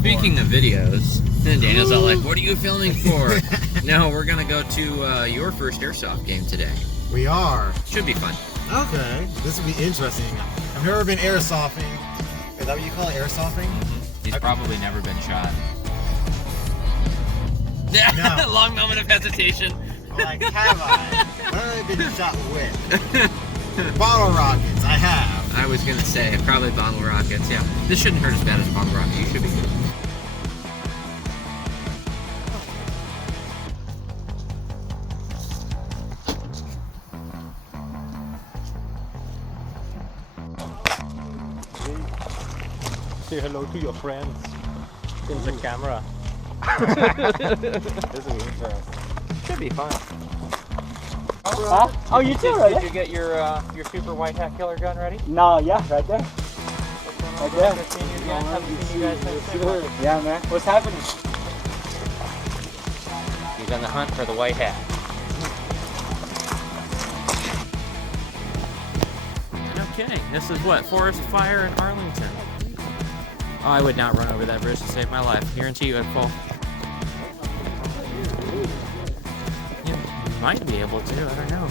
Speaking of videos, then Daniel's all like, what are you filming for? No, we're going to go to your first Airsoft game today. We are. Should be fun. Okay. This will be interesting. I've never been airsofting. Is that what you call it, airsofting? Mm-hmm. He's probably never been shot. No. Long moment of hesitation. Like, have I? What have I been shot with? Bottle rockets, I have. I was going to say, probably bottle rockets. Yeah, this shouldn't hurt as bad as a bottle rocket. You should be good. Say hello to your friends in the camera. This will be interesting. Should be fun. Oh, you too, right? Did you get your super white hat killer gun ready? No, yeah, right there. Right there. Haven't seen you guys have the same one. Yeah, man. What's happening? He's on the hunt for the white hat. Okay, this is what? Forestfire in Arlington. Oh, I would not run over that bridge to save my life. Guarantee you I'd fall. You might be able to, I don't know.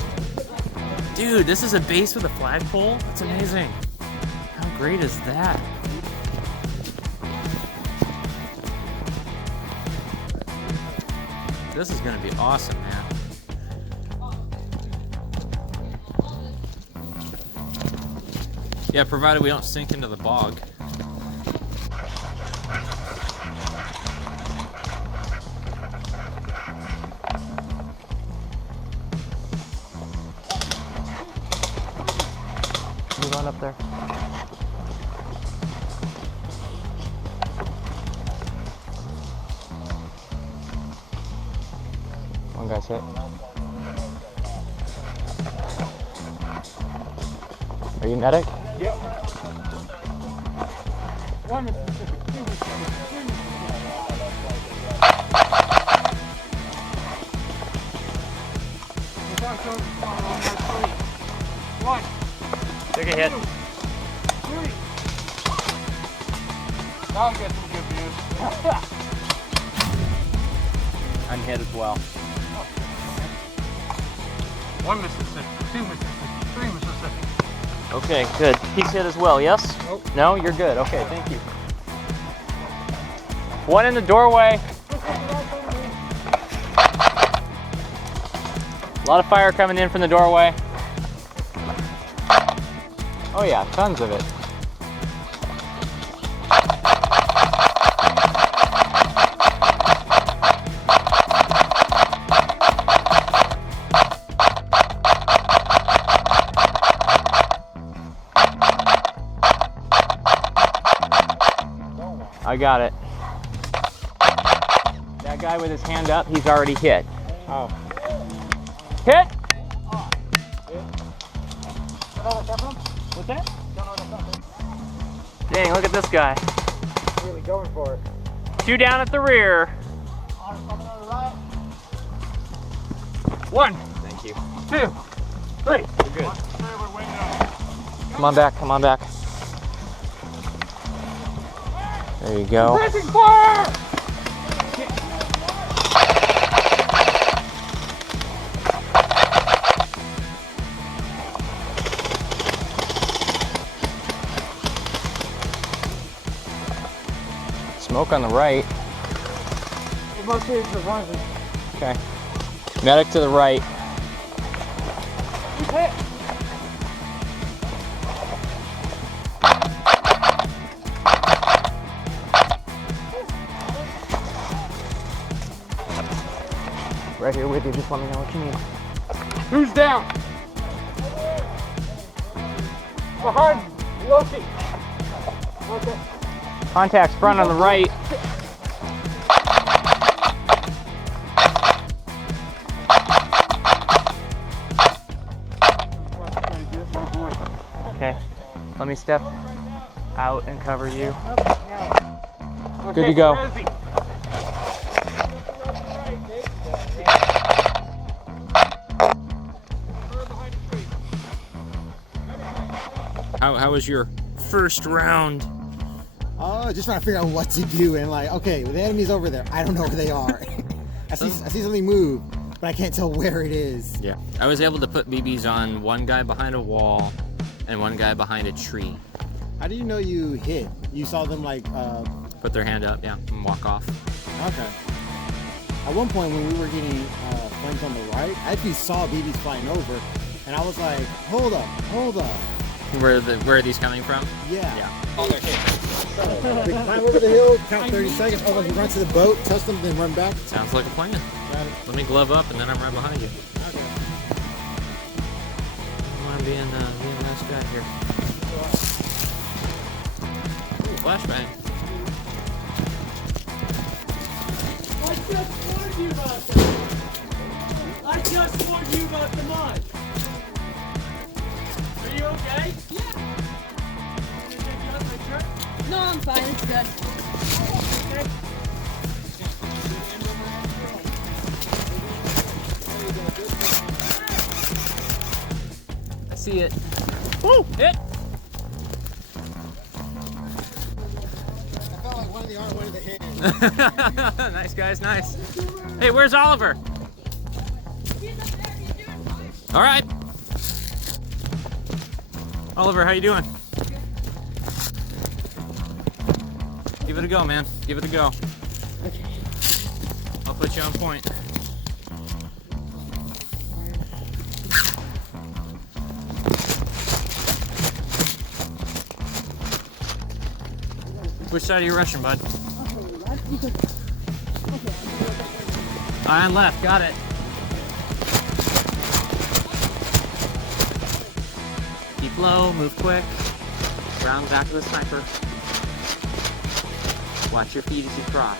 Dude, this is a base with a flagpole? That's amazing. How great is that? This is gonna be awesome, man. Yeah, provided we don't sink into the bog. Move on up there. One guy's hit. Are you medic? Yep. One Mississippi, two Mississippi, three Mississippi. One. Take a hit. Two, three. Now I'm getting some good views. I'm hit as well. One Mississippi, two Mississippi, three Mississippi. Okay, good. He's hit as well, yes? Nope. No? You're good. Okay, thank you. One in the doorway. A lot of fire coming in from the doorway. Oh yeah, tons of it. I got it. That guy with his hand up, he's already hit. Oh. Hit! What's that? Dang, look at this guy. Really going for it. Two down at the rear. One, Thank you. two, three. You're good. Come on back, come on back. There you go. Pressing fire! Smoke on the right. Okay. Medic to the right. Who's hit? Right here with you, just let me know what you need. Who's down? Behind Loki. Okay. Contacts front on the right. Okay, let me step out and cover you. Good to go. How was your first round Oh, just trying to figure out what to do, and like, okay, the enemy's over there. I don't know where they are. I see something move, but I can't tell where it is. Yeah. I was able to put BBs on one guy behind a wall and one guy behind a tree. How do you know you hit? You saw them like Put their hand up, yeah, and walk off. Okay. At one point when we were getting flanked on the right, I actually saw BBs flying over, and I was like, hold up. Where are these coming from? Yeah. Yeah. Oh, they're hit. We climb over the hill, count 30 seconds, oh, we run to the boat, touch them, then run back. Sounds like a plan. Got it. Let me glove up and then I'm right behind you. Okay. I want to be a nice guy here. Ooh, flashbang. I just warned you about that. I just warned you about the mud. Are you okay? Yeah. No, I'm fine. It's good. I see it. Woo! Hit! I felt like one of the arm, one of the hand. Nice, guys, nice. Hey, where's Oliver? All right. Oliver, how you doing? Give it a go, man. Give it a go. Okay. I'll put you on point. Which side are you rushing, bud? Eye on left, got it. Keep low, move quick. Round back of the sniper. Watch your feet as you cross.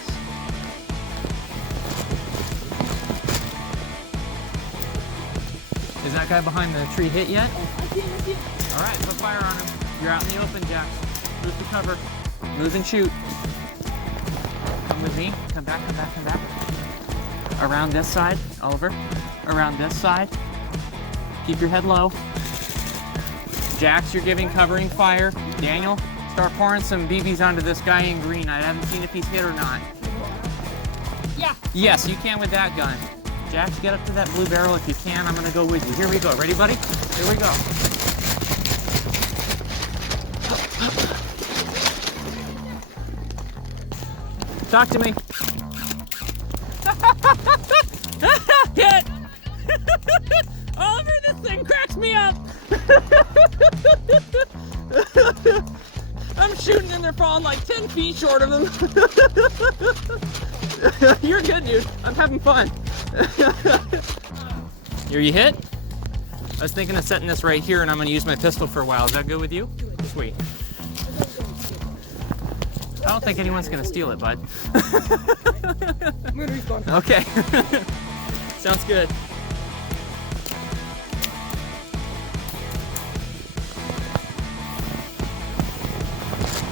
Is that guy behind the tree hit yet? Alright, put fire on him. You're out in the open, Jack. Move to cover. Move and shoot. Come with me. Come back, come back, come back. Around this side, Oliver. Around this side. Keep your head low. Jax, you're giving covering fire. Daniel, start pouring some BBs onto this guy in green. I haven't seen if he's hit or not. Yeah. Yes, you can with that gun. Jax, get up to that blue barrel if you can. I'm gonna go with you. Here we go. Ready, buddy? Here we go. Talk to me. Hit! Oliver, this thing cracks me up. I'm shooting and they're falling like 10 feet short of them. You're good, dude. I'm having fun. Are you hit? I was thinking of setting this right here and I'm gonna use my pistol for a while. Is that good with you? Sweet. I don't think anyone's gonna steal it, bud. I'm gonna respawn. Okay. Sounds good.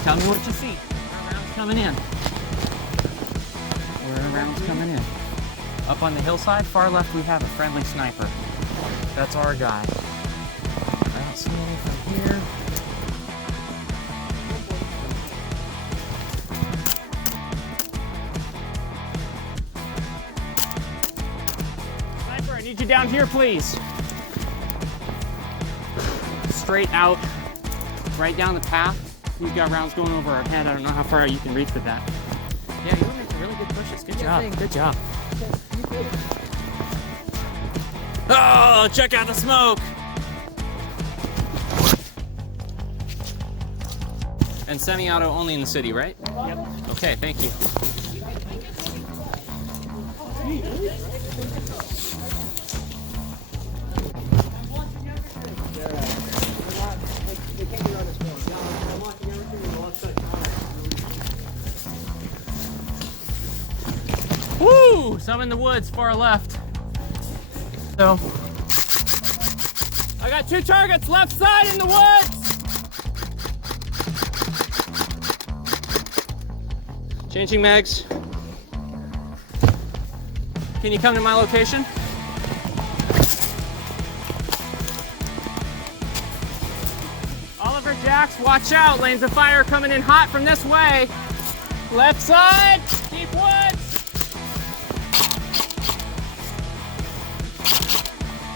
Tell me what you see. Where a round's coming in. Where a round's coming in. Up on the hillside, far left, we have a friendly sniper. That's our guy. I don't see anything here. Sniper, I need you down here, please. Straight out, right down the path. We've got rounds going over our head. I don't know how far you can reach with that. Yeah, you were making really good pushes. Good job. Good job. Oh, check out the smoke. And semi-auto only in the city, right? Yep. Okay, thank you. Woo! Some in the woods, far left. So, I got 2 targets left side in the woods. Changing mags. Can you come to my location? Oliver, Jack. Jax. Watch out. Lanes of fire coming in hot from this way. Left side. Deep woods.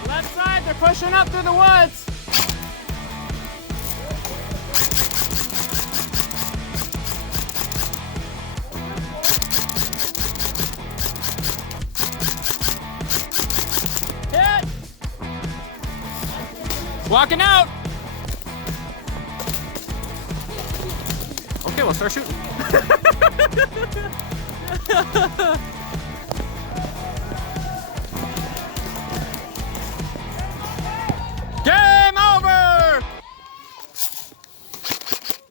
Left side. They're pushing up through the woods. Hit. Walking out. Okay, we'll start shooting.